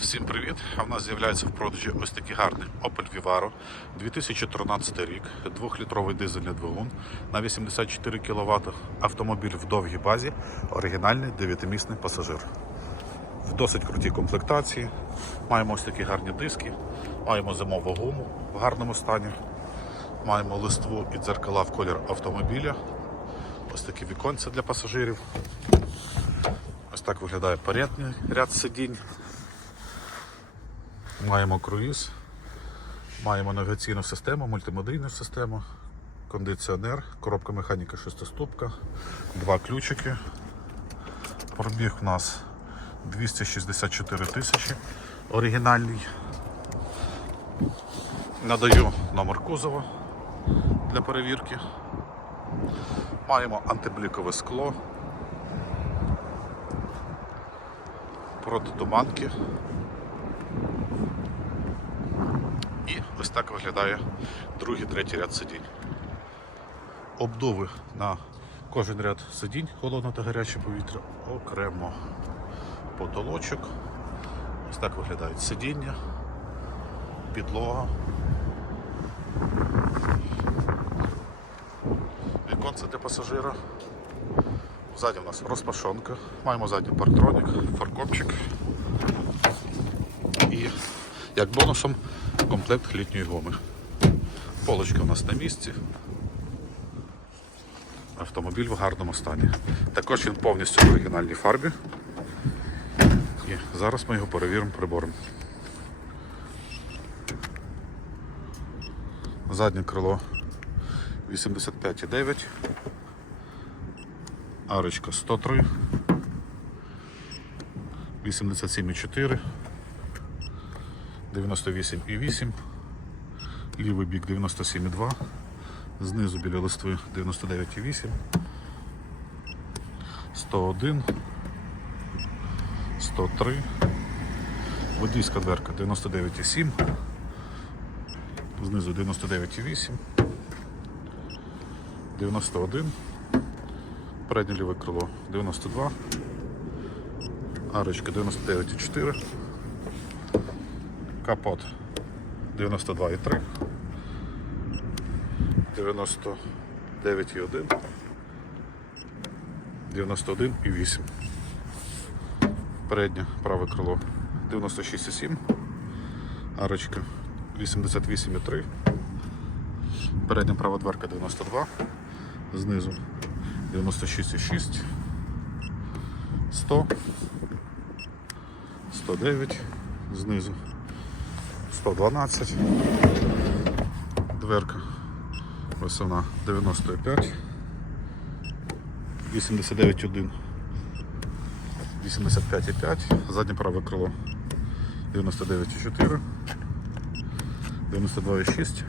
Всім привіт! В нас з'являється в продажі ось такий гарний Opel Vivaro 2013 рік, 2-літровий дизельний двигун на 84 кВт. Автомобіль в довгій базі, оригінальний 9-місний пасажир. В досить крутій комплектації. Маємо ось такі гарні диски, маємо зимову гуму в гарному стані, маємо листву і дзеркала в колір автомобіля. Ось такі віконця для пасажирів. Ось так виглядає передній ряд сидінь. Маємо круїз, маємо навігаційну систему, мультимедійну систему, кондиціонер, коробка механіка шестиступка, два ключики. Пробіг у нас 264 тисячі. Оригінальний. Надаю номер кузова для перевірки. Маємо антиблікове скло. Протитуманки. І ось так виглядає другий, третій ряд сидінь. Обдуви на кожен ряд сидінь, холодне та гаряче повітря окремо. Потолочок. Ось так виглядають сидіння, підлога. Віконце для пасажира. Ззаді у нас розпашонка. Маємо задній парктронік, фаркопчик. І як бонусом комплект літньої гуми. Полочка у нас на місці. Автомобіль в гарному стані. Також він повністю в оригінальній фарбі. І зараз ми його перевіримо прибором. Заднє крило 85,9. Арочка 103. 87,4. 98,8, лівий бік 97,2, знизу біля листви 99,8, 101, 103, водійська дверка 99,7, знизу 99,8, 91, переднє ліве крило 92, арочка 99,4, Капот. 92,3, 99,1, 91,8. Переднє праве крило 96,7, арочка 88,3, передня права дверка 92, знизу 96,6, 100, 109, знизу 112, дверка висона 95, 89,1, 85,5, заднє праве крило 99,4, 92,6,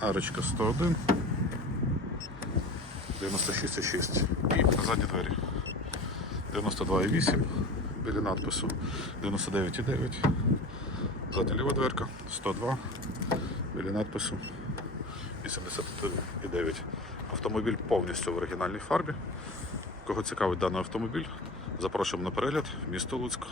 арочка 101, 96,6 і задні двері 92,8 біля надпису 99,9. Задня ліва дверка 102 біля надпису 81,9. Автомобіль повністю в оригінальній фарбі. Кого цікавить даний автомобіль, запрошуємо на перегляд в місто Луцьк.